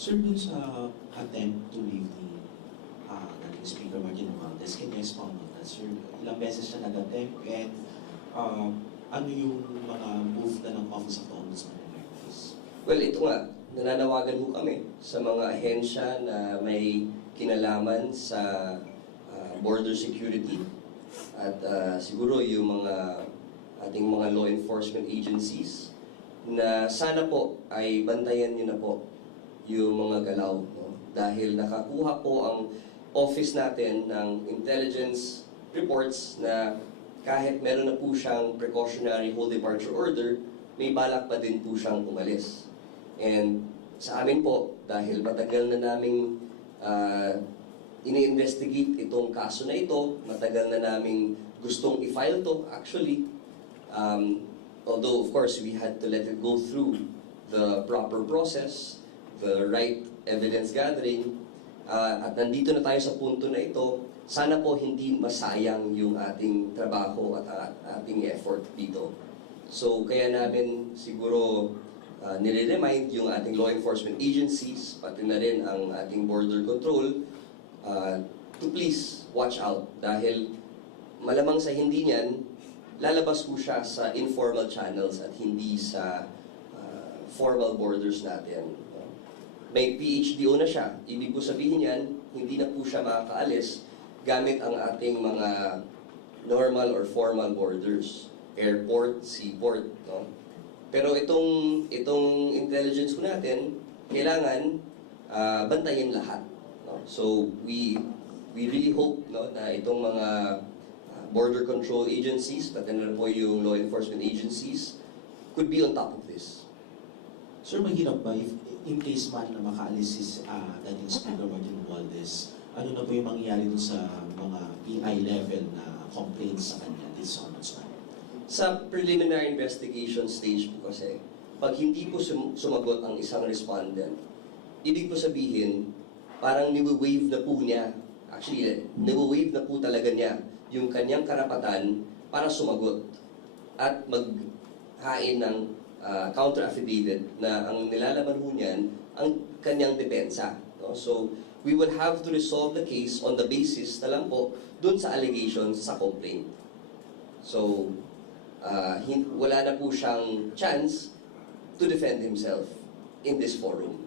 Sir, dun sa attempt to leave the dating Speaker Martin Romualdez, can you expound on that, sir? Ilang beses siya nag-attempt and ano yung mga move na ng Office of the Ombudsman in your case? Well, ito nga, nananawagan ho kami sa mga ahensya na may kinalaman sa border security at siguro yung mga ating mga law enforcement agencies na sana po ay bantayan nyo na po yung mga galaw. No? Dahil nakakuha po ang office natin ng intelligence reports na kahit meron na po siyang precautionary whole departure order, may balak pa din po siyang umalis. And sa amin po, dahil matagal na naming ini-investigate itong kaso na ito, matagal na naming gustong i-file to actually, although of course we had to let it go through the proper process, the right evidence gathering, at nandito na tayo sa punto na ito, sana po hindi masayang yung ating trabaho at ating effort dito. So kaya namin siguro nire-remind yung ating law enforcement agencies, pati na rin ang ating border control, to please watch out dahil malamang sa hindi niyan, lalabas po siya sa informal channels at hindi sa formal borders natin. May PHDO na siya. Ibig po sabihin yan, hindi na po siya makakaalis gamit ang ating mga normal or formal borders. Airport, seaport. No? Pero itong intelligence ko natin, kailangan bantayin lahat. No? So we really hope no, na itong mga border control agencies, pati na po yung law enforcement agencies, could be on top of this. Sir, mahirap ba if in case man na makaalis si dating Speaker Martin Romualdez, ano na po yung mangyayari dun sa mga PI level na complaints sa kanya dito sa Ombudsman? Sa preliminary investigation stage po kasi, pag hindi po sumagot ang isang respondent, ibig po sabihin, parang niwe-waive na po niya. Actually, niwe-waive na po talaga niya yung kanyang karapatan para sumagot at maghain ng counter-affidavit na ang nilalaman ho niyan ang kanyang depensa. No? So, we will have to resolve the case on the basis na lang po dun sa allegations sa complaint. So, wala na po siyang chance to defend himself in this forum.